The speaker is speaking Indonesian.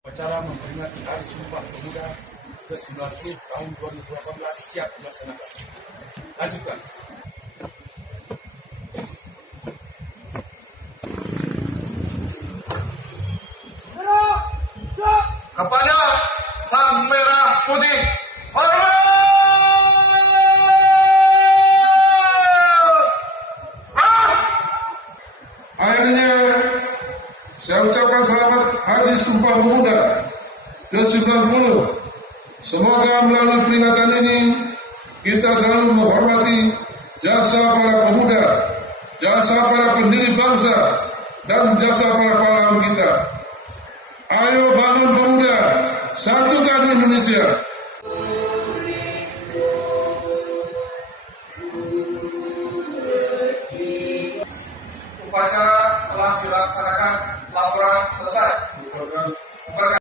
Acara memperingati Hari Sumpah Pemuda ke-90 tahun 2018 siap dilaksanakan. Lanjutkan. Kepada Sang Merah Putih, hormat! Akhirnya, saya ucapkan selamat Hari Sumpah Pemuda ke-90. Semoga melalui peringatan ini, kita selalu menghormati jasa para pemuda, jasa para pendiri bangsa, dan jasa para pahlawan kita. Ayo bangun pemuda, satukan Indonesia.